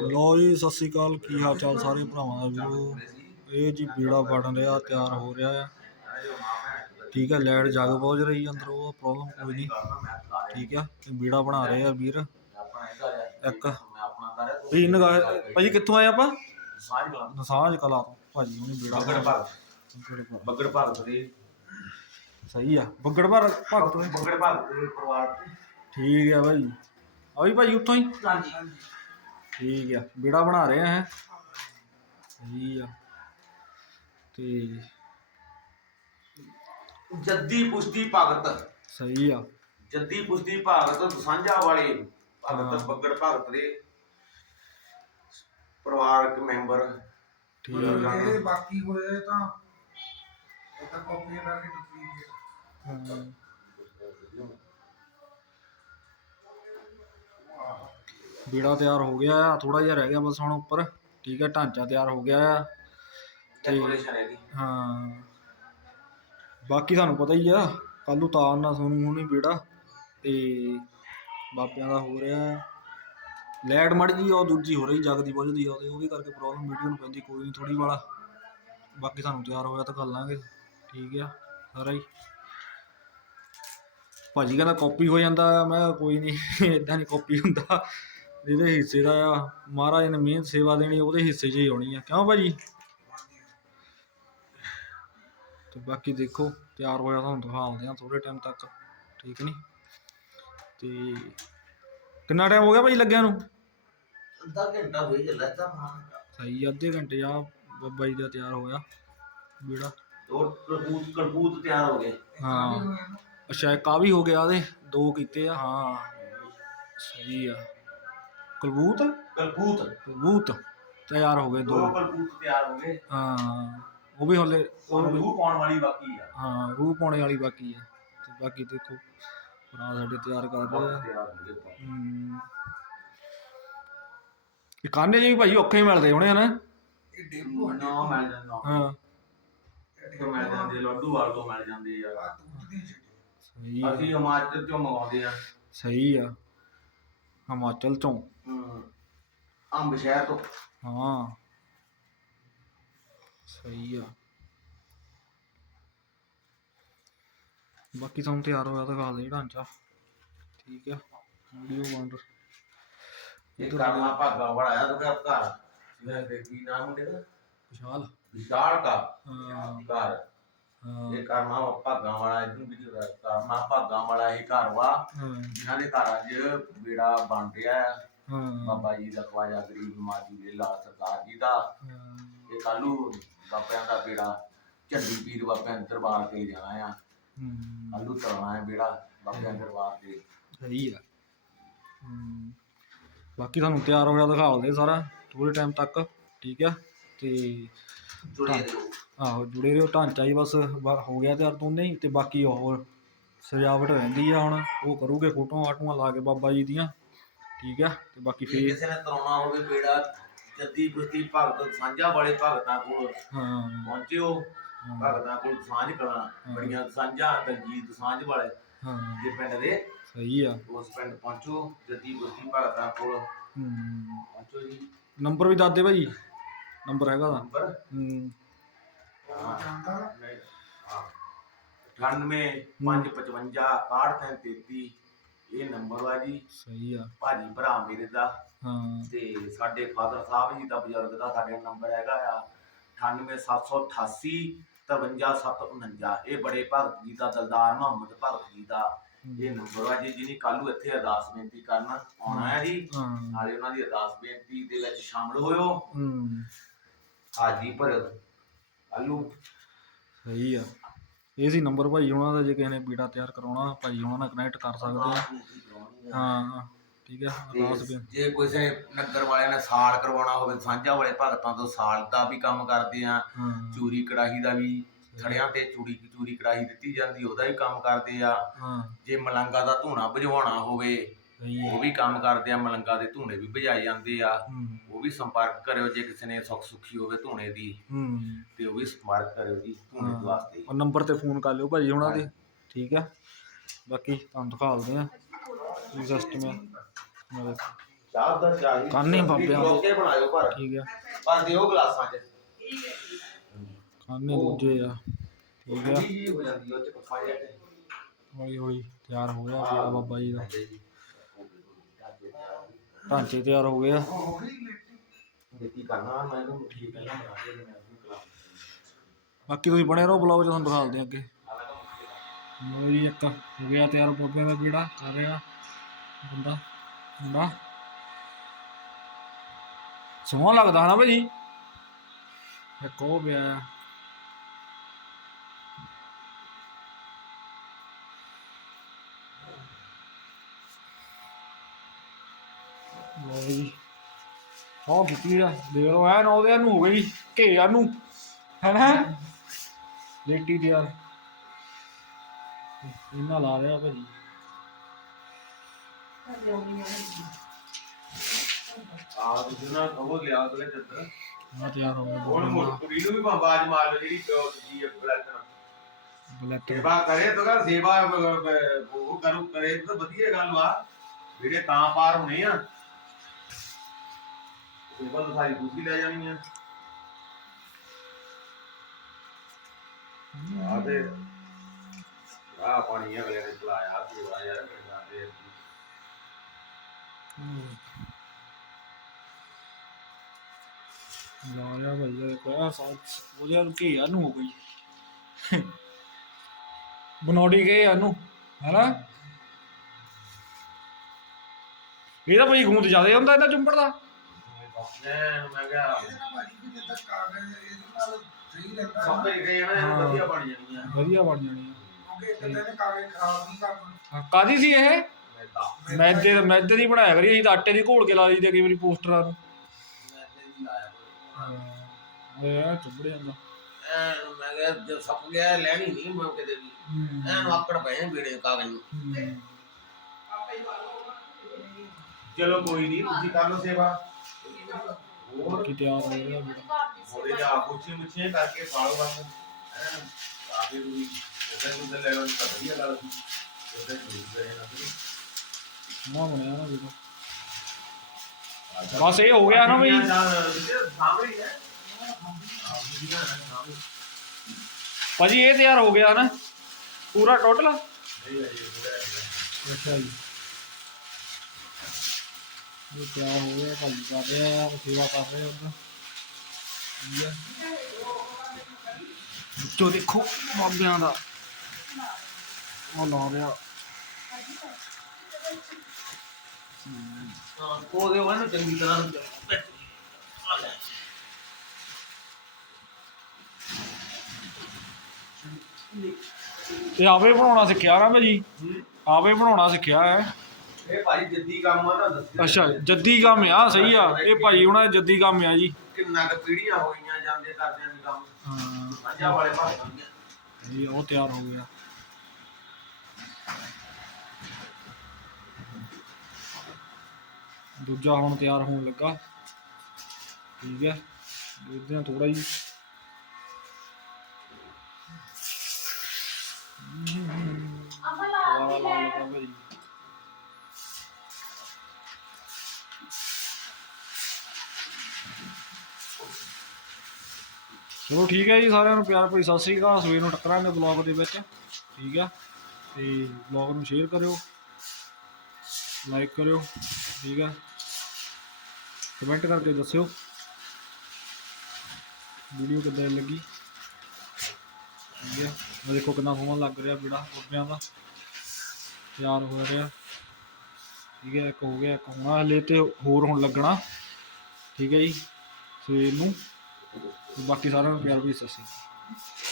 ਲੋ ਜੀ ਸਤਿ ਸ੍ਰੀ ਅਕਾਲ। ਕੀ ਹਾਲ ਚਾਲ ਸਾਰੇ ਭਰਾਵਾਂ ਦਾ ਵੀਰੋ? ਇਹ ਜੀ ਬੀੜਾ ਬਣ ਰਿਹਾ ਤਿਆਰ ਹੋ ਰਿਹਾ ਆ। ਠੀਕ ਹੈ ਲਾਈਟ ਜਗ ਪਹੁੰਚ ਰਹੀ ਅੰਦਰ ਉਹ ਪ੍ਰੋਬਲਮ ਕੋਈ ਨਹੀਂ। ਠੀਕ ਆ ਤੇ ਬੀੜਾ ਬਣਾ ਰਹੇ ਆ ਵੀਰ। ਇੱਕ। ਵੀ ਨਗਾ ਭਾਜੀ ਕਿੱਥੋਂ ਆਏ ਆਪਾਂ? ਨਸਾਂਝ ਕਲਾ ਤੋਂ। ਭਾਜੀ ਉਹਨੇ ਬੀੜਾ ਬੱਗੜ ਭਗਤ ਬੱਗੜ ਭਗਤ ਦੇ। ਸਹੀ ਆ ਬੱਗੜ ਭਰ ਭਗਤ। ਬੱਗੜ ਭਗਤ ਦੇ ਪਰਿਵਾਰ। ਠੀਕ ਆ ਭਾਜੀ ਆ ਵੀ ਭਾਜੀ ਉੱਥੋਂ ਹੀ? ਹਾਂਜੀ। ਠੀਕ ਆ ਬੀੜਾ ਬਣਾ ਰਹੇ ਆ ਹੈ ਸਹੀ ਆ ਤੇ ਜੱਦੀ ਪੁਸ਼ਤੀ ਭਗਤ ਸਹੀ ਆ ਜੱਦੀ ਪੁਸ਼ਤੀ ਭਗਤ ਸਾਂਝਾ ਵਾਲੇ। ਭਗਤ ਬੱਗੜ ਭਗਤ ਦੇ ਪਰਿਵਾਰਕ ਮੈਂਬਰ ਠੀਕ। ਆ ਇਹ ਬਾਕੀ ਹੋਏ ਤਾਂ ਉਹ ਤਾਂ ਕਾਪੀਆਂ ਕਰਕੇ ਟੁੱਟੀ ਗਈ ਹਾਂ। ਬੀੜਾ ਤਿਆਰ ਹੋ ਗਿਆ ਆ ਥੋੜਾ ਜਿਹਾ ਰਹਿ ਗਿਆ ਬਸ ਹੁਣ ਉੱਪਰ। ਠੀਕ ਹੈ ਢਾਂਚਾ ਤਿਆਰ ਹੋ ਗਿਆ ਆ। ਡੈਕੋਰੇਸ਼ਨ ਹੈ ਹਾਂ। ਬਾਕੀ ਤੁਹਾਨੂੰ ਪਤਾ ਹੀ ਆ ਕੱਲ ਨੂੰ ਤਾਰਨਾ ਸੋਨੂੰ ਹੁਣੀ ਬੀੜਾ ਤੇ ਬਾਪਿਆਂ ਦਾ ਹੋ ਰਿਹਾ ਲੈਟ ਮੜ ਜੀ ਉਹ ਦੂਜੀ ਹੋ ਰਹੀ ਜਗਦੀ ਬੁਝਦੀ ਆ ਉਹਦੇ ਕਰਕੇ ਪ੍ਰੋਬਲਮ ਵੀਡੀਓ ਨੂੰ ਪੈਂਦੀ ਕੋਈ ਨਹੀਂ ਥੋੜੀ ਵਾਲਾ। ਬਾਕੀ ਤੁਹਾਨੂੰ ਤਿਆਰ ਹੋਇਆ ਤਾਂ ਕਰ ਲਾਂਗੇ। ਠੀਕ ਆ ਸਾਰਾ ਹੀ। ਭਾਜੀ ਕਹਿੰਦਾ ਕਾਪੀ ਹੋ ਜਾਂਦਾ। ਮੈਂ ਕਿਹਾ ਕੋਈ ਨਹੀਂ ਇਦਾਂ ਨਹੀਂ ਕਾਪੀ ਹੁੰਦਾ। ਜਿਹਦੇ ਹਿੱਸੇ ਦਾ ਆ ਮਹਾਰਾਜ ਨੇ ਮਿਹਨਤ ਸੇਵਾ ਦੇਣੀ ਉਹਦੇ ਹਿੱਸੇ 'ਚ ਹੀ ਆਉਣੀ ਆ। ਕਿਉਂ ਭਾਜੀ? ਤੇ ਬਾਕੀ ਦੇਖੋ ਤਿਆਰ ਹੋਇਆ ਤੁਹਾਨੂੰ ਦਿਖਾਉਂਦੇ ਆ ਥੋੜੇ ਟਾਈਮ ਤੱਕ ਠੀਕ ਨਹੀਂ ਤੇ ਕਿੰਨਾ ਟਾਈਮ ਹੋ ਗਿਆ ਭਾਈ ਲੱਗਿਆ ਨੂੰ? ਅੱਧਾ ਘੰਟਾ ਹੋਈ ਚੱਲਾ ਤਾਂ ਸਹੀ ਅੱਧੇ ਘੰਟੇ ਆ ਬੱਬਾ ਜੀ ਦਾ ਤਿਆਰ ਹੋਇਆ ਬੀੜਾ। ਉਹ ਕਰਬੂਤ ਕਰਬੂਤ ਤਿਆਰ ਹੋ ਗਏ। ਹਾਂ। ਅੱਛਾ ਵੀ ਹੋ ਗਿਆ ਉਹਦੇ ਦੋ ਕੀਤੇ ਆ। ਹਾਂ ਸਹੀ ਆ। ਕਲਬੂਤ? ਕਰਬੂਤ ਕਲਬੂਤ। ਤਿਆਰ ਹੋ ਗਏ ਦੋ। ਦੋ ਕਰਬੂਤ ਤਿਆਰ ਹੋ ਗਏ। ਹਾਂ ਉਹ ਵੀ ਹਲੇ ਉਹ ਰੂਹ ਪਾਉਣ ਵਾਲੀ ਬਾਕੀ ਆ। ਹਾਂ ਰੂਹ ਪਾਉਣੇ ਵਾਲੀ ਬਾਕੀ ਆ। ਤੇ ਬਾਕੀ ਦੇਖੋ ਭਰਾ ਸਾਡੇ ਤਿਆਰ ਕਰ ਰਹੇ ਆ। ਤਿਆਰ ਹੋ ਗਏ ਹਮ। ਇਹ ਕਾਨੇ ਜੀ ਵੀ ਭਾਈ ਔਖੇ ਹੀ ਮਿਲਦੇ ਹੋਣੇ ਹਨ ਇਹ ਡੇਪੋ ਨਾ ਮਿਲ ਜਾਂਦਾ ਹਾਂ। ਤੋਂ ਮਿਲ ਜਾਂਦੇ ਲੱਡੂ ਵਾਲ ਤੋਂ ਮਿਲ ਜਾਂਦੇ ਆ। ਛਿੱਟੀ ਸਹੀ ਆ, ਅਸੀਂ ਹਿਮਾਚਲ ਤੋਂ ਮੰਗਾਉਂਦੇ ਆ। ਸਹੀ ਆ। ਹਿਮਾਚਲ ਤੋਂ ਅੰਬ ਸ਼ਹਿਰ ਤੋਂ। ਹਾਂ। ਸਹੀ ਆ। ਬਾਕੀ ਤੁਹਾਨੂੰ ਤਿਆਰ ਹੋਇਆ ਦਿਖਾ ਦੇ ਢਾਂਚਾ। ਠੀਕ ਆ। ਵੀਡੀਓ ਬੰਦ ਇਹ ਕਰਮਾ ਭਾਗਾ ਬੜਾਇਆ ਤਾਂ ਘਰ ਘਰ। ਮੈਂ ਤੇ ਕੀ ਨਾਮ ਦਾ ਵਿਸ਼ਾਲ। ਵਿਸ਼ਾਲ ਦਾ ਹਾਂ। ਘਰ। ਇਹ ਕਰਮਾ ਭਾਗਾ ਵਾਲਾ ਇਹਨੂੰ ਦਾ ਕਰਮਾ ਭਾਗਾ ਵਾਲਾ ਇਹ ਘਰ ਵਾ। ਜਿਨ੍ਹਾਂ ਦੇ ਘਰ ਅੱਜ ਬੇੜਾ ਬਣ ਰਿਹਾ। ਬਾਬਾ ਜੀ ਦਾ ਖਵਾਜਾ ਗਰੀਬ ਮਾਜੀ ਦੇ ਲਾਲ ਸਰਕਾਰ ਜੀ ਦਾ। ਹਾਂ, ਇਹ ਕੱਲੂ ਬਾਬਿਆਂ ਦਾ ਬੇੜਾ ਝੰਡੀ ਪੀਰ ਬਾਬਿਆਂ ਦੇ ਦਰਬਾਰ ਤੇ ਜਾਣਾ ਆ। ਕੱਲੂ ਤਰਨਾ ਹੈ ਬੇੜਾ ਬਾਬਿਆਂ ਦੇ ਦਰਬਾਰ ਤੇ। ਸਹੀ ਆ। ਬਾਕੀ ਤੁਹਾਨੂੰ ਤਿਆਰ ਹੋਇਆ ਦਿਖਾਉਂਦੇ ਸਾਰਾ ਥੋੜੇ ਟਾਈਮ ਤੱਕ ਠੀਕ ਆ? ਤੇ ਜੁੜੇ ਰਹੋ। ਆਹੋ ਜੁੜੇ ਰਹੋ ਢਾਂਚਾ ਹੀ ਬਸ ਹੋ ਗਿਆ ਤਿਆਰ ਦੋਨੇ ਹੀ ਤੇ ਬਾਕੀ ਹੋਰ ਸਜਾਵਟ ਰਹਿੰਦੀ ਆ ਹੁਣ ਉਹ ਕਰੂਗੇ ਫੋਟੋਆਂ ਆਟੂਆਂ ਲਾ ਕੇ ਬਾਬਾ ਜੀ ਦੀਆਂ। ਠੀਕ ਆ ਤੇ ਬਾਕੀ ਜੇ ਫੇਰ ਕਿਸੇ ਨੇ ਤਰਾਉਣਾ ਹੋਵੇ ਬੇੜਾ ਜੱਦੀ ਪੁਸ਼ਤੀ ਭਗਤ ਸਾਂਝਾ ਵਾਲੇ ਭਗਤਾਂ ਕੋਲ ਹਾਂ। ਪਹੁੰਚਿਓ ਹਾਂ, ਭਗਤਾਂ ਕੋਲ ਸਾਂਝ ਕਲਾ ਬੜੀਆਂ ਸਾਂਝਾਂ ਦਲਜੀਤ ਸਾਂਝ ਵਾਲੇ ਹਾਂ। ਦੇ ਪਿੰਡ ਦੇ ਸਹੀ ਆ। ਉਸ ਪਿੰਡ ਪਹੁੰਚੋ ਜੱਦੀ ਪੁਸ਼ਤੀ ਭਗਤਾਂ ਕੋਲ ਹਮ, ਪਹੁੰਚੋ ਜੀ। ਨੰਬਰ ਵੀ ਦੱਸ ਦੇ ਭਾਈ। ਨੰਬਰ ਹੈਗਾ ਦਾ ਨੰਬਰ? ਹਮ, ਜਾਂਦਾ 98 555 63 ਇਹ ਨੰਬਰ ਵਾ ਜੀ। ਸਹੀ ਆ। ਭਾਜੀ ਭਰਾ ਮੇਰੇ ਦਾ। ਹਾਂ। ਤੇ ਸਾਡੇ ਫਾਦਰ ਸਾਹਿਬ ਜੀ ਦਾ ਬਜ਼ੁਰਗ ਦਾ ਸਾਡੇ ਨੰਬਰ ਹੈਗਾ ਆ 98788 53749 ਇਹ ਬੜੇ ਭਗਤ ਜੀ ਦਾ ਦਲਦਾਰ ਮੁਹੰਮਦ ਭਗਤ ਜੀ ਦਾ ਇਹ ਨੰਬਰ ਆ ਜੀ ਜਿਹਨੇ ਕੱਲ ਨੂੰ ਇੱਥੇ ਅਰਦਾਸ ਬੇਨਤੀ ਕਰਨ ਆਉਣਾ ਹੈ ਜੀ। ਨਾਲੇ ਉਹਨਾਂ ਦੀ ਅਰਦਾਸ ਬੇਨਤੀ ਦੇ ਵਿੱਚ ਸ਼ਾਮਲ ਹੋਇਓ। ਹਾਜੀ ਭਰਤ ਕੱਲੂ ਸਹੀ ਆ। ਇਹ ਸੀ ਨੰਬਰ ਭਾਈ ਉਹਨਾਂ ਦਾ ਜੇ ਕਿਸੇ ਨੇ ਬੀੜਾ ਤਿਆਰ ਕਰਾਉਣਾ ਭਾਈ ਉਹਨਾਂ ਨਾਲ ਕਨੈਕਟ ਕਰ ਸਕਦੇ ਆ। ਹਾਂ ਠੀਕ ਆ ਅਰਦਾਸ ਵੀ ਜੇ ਕਿਸੇ ਨਗਰ ਵਾਲਿਆਂ ਨੇ ਸਾਲ ਕਰਵਾਉਣਾ ਹੋਵੇ ਸਾਂਝਾ ਵਾਲੇ ਭਗਤਾਂ ਤੋਂ ਸਾਲ ਦਾ ਵੀ ਕੰਮ ਕਰਦੇ ਆ। ਹਾਂ। ਚੂਰੀ ਕੜਾਹੀ ਦਾ ਵੀ ਥੜਿਆਂ ਤੇ ਚੂੜੀ ਚੂਰੀ ਕੜਾਹੀ ਦਿੱਤੀ ਜਾਂਦੀ ਉਹਦਾ ਵੀ ਕੰਮ ਕਰਦੇ ਆ। ਹਾਂ। ਜੇ ਮਲੰਗਾ ਦਾ ਧੂਣਾ ਭਜਵਾਉਣਾ ਹੋਵੇ ਸਹੀ ਉਹ ਵੀ ਕੰਮ ਕਰਦੇ ਆ ਮਲੰਗਾ ਦੇ ਧੂਣੇ ਵੀ ਭਜਾਏ ਜਾਂਦੇ ਆ। ਉਹ ਵੀ ਸੰਪਰਕ ਕਰਿਓ ਜੇ ਕਿਸੇ ਨੇ ਸੁੱਖ ਸੁਖੀ ਹੋਵੇ ਧੂਣੇ ਦੀ। ਹਮ ਤੇ ਉਹ ਵੀ ਸੰਪਰਕ ਕਰਿਓ ਜੀ ਧੂਣੇ ਹਾਂ। ਵਾਸਤੇ ਉਹ ਨੰਬਰ ਤੇ ਫੋਨ ਕਰ ਲਿਓ ਭਾਜੀ ਉਹਨਾਂ ਦੇ। ਠੀਕ ਆ? ਬਾਕੀ ਤੁਹਾਨੂੰ ਦਿਖਾ ਦਿੰਦੇ ਆ ਸਿਸਟਮ ਆ ਚਾਹ ਦਾ ਚਾਹੀ ਕਾਨੇ ਬਾਬਿਆਂ ਦੇ। ਬਣਾਇਓ ਪਰ। ਠੀਕ ਆ। ਪਰ ਦਿਓ ਗਲਾਸਾਂ 'ਚ। ਖਾਣੇ ਦੂਜੇ ਆ। ਠੀਕ ਆ। ਜੀ ਹੋ ਜਾਂਦੀ ਉਹ 'ਚ ਪੱਪਾ ਤੇ। ਹੌਲੀ ਹੌਲੀ ਤਿਆਰ ਹੋ ਗਿਆ ਬਾਬਾ ਜੀ ਦਾ। ਜੀ। ਢਾਂਚੇ ਤਿਆਰ ਹੋ ਗਏ ਆ। ਹੋ ਕਰਨਾ ਮੈਂ ਪਹਿਲਾਂ ਬਣਾ ਕੇ ਮੈਂ ਕਲਾਸ ਬਾਕੀ ਤੁਸੀਂ ਬਣੇ ਰਹੋ ਬਲੌਗ ਚ ਤੁਹਾਨੂੰ ਦਿਖਾਉਂਦੇ ਆ ਅੱਗੇ। ਲੋ ਜੀ ਇੱਕ ਹੋ ਗਿਆ ਤਿਆਰ ਬਾਬਿਆਂ ਦਾ ਪੀੜਾ ਕਰ ਰਿਹਾ ਬੰਦਾ ਮੁੰਡਾ। ਸੋਹਣਾ ਲੱਗਦਾ ਹਨਾ ਭਾਜੀ ਇੱਕ ਉਹ ਪਿਆ ਆ। ਲਓ ਜੀ ਹਾਂ ਕੀਤੀ ਆ ਦੇਖ ਲਓ ਐਨ ਉਹਦੇ ਨੂੰ ਹੋ ਗਈ ਘੇਆ ਨੂੰ ਹੈਨਾ? ਲੇਟੀ ਦੀ ਯਾਰ ਇਹਨਾਂ ਲਾ ਰਿਹਾ ਭਾਜੀ ਆ ਤੁਸੀਂ ਨਾ ਕਹੋ ਲਿਆ ਅਗਲੇ ਚੱਦਰ। ਆ ਤਿਆਰ ਹੋ ਗਿਆ ਹੁਣ ਮੁੜ ਕੁੜੀ ਨੂੰ ਵੀ ਆਵਾਜ਼ ਮਾਰ ਲਓ ਜਿਹੜੀ ਪਿਓ ਦੀ ਬਲੈਕ ਬਲੈਕ ਸੇਵਾ ਕਰੇ ਤਾਂ ਕਰ ਸੇਵਾ ਉਹ ਕਰੂ ਕਰੇ ਤਾਂ ਵਧੀਆ ਗੱਲ ਵਾ। ਜਿਹੜੇ ਤਾਂ ਪਾਰ ਹੋਣੇ ਆ ਸੇਵਾ ਤਾਂ ਸਾਰੀ ਦੂਜੀ ਲੈ ਜਾਣੀ ਆ। ਆ ਤੇ ਆ ਪਾਣੀ ਅਗਲੇ ਨੇ ਚਲਾਇਆ ਸੇਵਾ ਯਾਰ ਪਿੰਡਾਂ ਦੇ ਲਾ ਰਿਹਾ ਭਾਈ ਕੋਈ ਸਾਥ ਉਹਦੇ ਨੂੰ ਘੇਆ ਨੂੰ ਹੋ ਗਈ। ਬਨੌੜੀ ਗਏ ਇਹਨੂੰ ਹੈਨਾ? ਇਹਦਾ ਭਾਈ ਗੂੰਦ ਜ਼ਿਆਦਾ ਹੁੰਦਾ ਇਹਦਾ ਚੁੰਬੜ ਦਾ। ਮੈਂ ਮੈਂ ਕਿਹਾ ਇਹਦੇ ਨਾਲ ਭਾਜੀ ਵੀ ਜਿੱਦਾਂ ਕਾਗਜ਼ ਇਹਦੇ ਨਾਲ ਸਹੀ ਰਹਿੰਦਾ ਸਭ ਤੋਂ ਗਏ ਨਾ ਇਹ ਵਧੀਆ ਬਣ ਜਾਣੀ ਆ ਵਧੀਆ ਬਣ ਜਾਣੀ ਕਿਉਂਕਿ ਇਦਾਂ ਦੇ ਕਾਗਜ਼ ਖਰਾਬ ਨਹੀਂ ਕਰਨਾ। ਆ ਕਾਦੀ ਸੀ ਇਹ? ਮੈਂ ਤਾਂ ਮੈਦੇ ਮੈਦੇ ਦੀ ਬਣਾਇਆ ਕਰੀ ਅਸੀਂ ਤਾਂ ਆਟੇ ਦੀ ਘੋਲ ਕੇ ਲਾ ਲਈਦੇ ਕਈ ਵਾਰੀ ਪੋਸਟਰਾਂ ਨੂੰ। ਮੈਂ ਤੇ ਨਹੀਂ ਲਾਇਆ ਇਹ ਚੁੰਬੜ ਜਾਂਦਾ ਐਨ ਮੈਂ ਕਿਹਾ ਜੇ ਸੱਪ ਗਿਆ ਲੈਣੀ ਨਹੀਂ ਮੈਂ ਕਿਤੇ ਵੀ। ਐਨ ਆਕੜ ਪਏ ਨੇ ਬੀੜੇ ਕਾਗਜ਼ ਨੂੰ। ਹੂੰ। ਚਲੋ ਕੋਈ ਨਹੀਂ ਤੁਸੀਂ ਕਰ ਲਓ ਸੇਵਾ। ਹੋਰ ਬਾਕੀ ਤਿਆਰ ਹੋ ਰਿਹਾ ਵੀਰਾ ਥੋੜੇ ਜਿਹਾ ਪੁੱਛੇ ਮੁੱਛੇ ਕਰਕੇ ਪਾਲੋ ਬਸ ਐਨ ਕਾਫੀ ਵੀ ਉਹਦੇ ਨੂੰ ਲੈ ਲਓ ਤਾਂ ਵਧੀਆ ਗੱਲ ਸੀ ਉਹਦੇ ਨੂੰ ਗਏ ਨਾ ਨਾ ਬਣਿਆ ਨਾ ਵੀਰਾ ਬਸ ਇਹ ਹੋ ਗਿਆ ਨਾ ਬਈ ਸਾਹਮਣੇ ਹੀ ਹੈ ਭਾਜੀ ਇਹ ਤਿਆਰ ਹੋ ਤਿਆਰ ਹੋ ਗਿਆ ਭਾਜੀ ਕਰ ਰਿਹਾ ਆ ਸੇਵਾ ਕਰ ਰਹੇ ਉਧਰ। ਠੀਕ ਹੈ ਜੋ ਦੇਖੋ ਬਾਬਿਆਂ ਦਾ। ਉਹ ਲਾ ਰਿਹਾ। ਉਹਦੇ ਵਾਂ ਚੰਗੀ ਤਰ੍ਹਾਂ ਇਹ ਆਵੇ ਬਣਾਉਣਾ ਸਿੱਖਿਆ ਨਾ ਭਾਜੀ ਆਵੇ ਬਣਾਉਣਾ ਸਿੱਖਿਆ ਹੈ। ਇਹ ਭਾਈ ਜੱਦੀ ਕੰਮ ਆ ਨਾ ਦੱਸਿਆ ਅੱਛਾ ਜੱਦੀ ਕੰਮ ਆ ਸਹੀ ਆ। ਇਹ ਭਾਈ ਉਹਨਾਂ ਦਾ ਜੱਦੀ ਕੰਮ ਆ ਜੀ। ਕਿੰਨਾ ਕੁ ਪੀੜੀਆਂ ਹੋਈਆਂ ਜਾਂਦੇ ਕਰਦਿਆਂ ਦੀ ਕੰਮ। ਹਾਂ। ਪੰਜਾਂ ਵਾਲੇ ਭਾਗ ਹੁੰਦੇ ਇਹ ਉਹ ਤਿਆਰ ਹੋ ਗਿਆ। ਦੂਜਾ ਹੁਣ ਤਿਆਰ ਹੋਣ ਲੱਗਾ। ਠੀਕ ਹੈ। ਦੇਖਦੇ ਹਾਂ ਥੋੜਾ ਜੀ ਚਲੋ ਠੀਕ ਹੈ ਜੀ, ਸਾਰਿਆਂ ਨੂੰ ਪਿਆਰ ਭਰੀ ਸਤਿ ਸ੍ਰੀ ਅਕਾਲ। ਸਵੇਰ ਨੂੰ ਟੱਕਰਾਂਗੇ ਬਲੌਗ ਦੇ ਵਿੱਚ। ਠੀਕ ਹੈ। ਤੇ ਬਲੌਗ ਨੂੰ ਸ਼ੇਅਰ ਕਰਿਓ। ਲਾਈਕ ਕਰਿਓ। ਠੀਕ ਹੈ। ਕਮੈਂਟ ਕਰਕੇ ਦੱਸਿਓ। ਵੀਡੀਓ ਕਿੱਦਾਂ ਲੱਗੀ? ਠੀਕ ਹੈ। ਮੈਂ ਦੇਖੋ ਕਿੰਨਾ ਸੋਹਣਾ ਲੱਗ ਰਿਹਾ ਬੀੜਾ ਉੱਪਿਆਂ ਦਾ। ਤਿਆਰ ਹੋ ਰਿਹਾ। ਠੀਕ ਹੈ, ਇੱਕ ਹੋ ਗਿਆ, ਇੱਕ ਹੋਣਾ। ਹਲੇ ਤੇ ਹੋਰ ਹੁਣ ਲੱਗਣਾ। ਠੀਕ ਹੈ ਜੀ, ਸਵੇਰ ਨੂੰ। ਬਾਕੀ ਸਾਰਿਆਂ ਨੂੰ ਪਿਆਰ ਭਰੀ ਸਤਿ ਸ੍ਰੀ ਅਕਾਲ।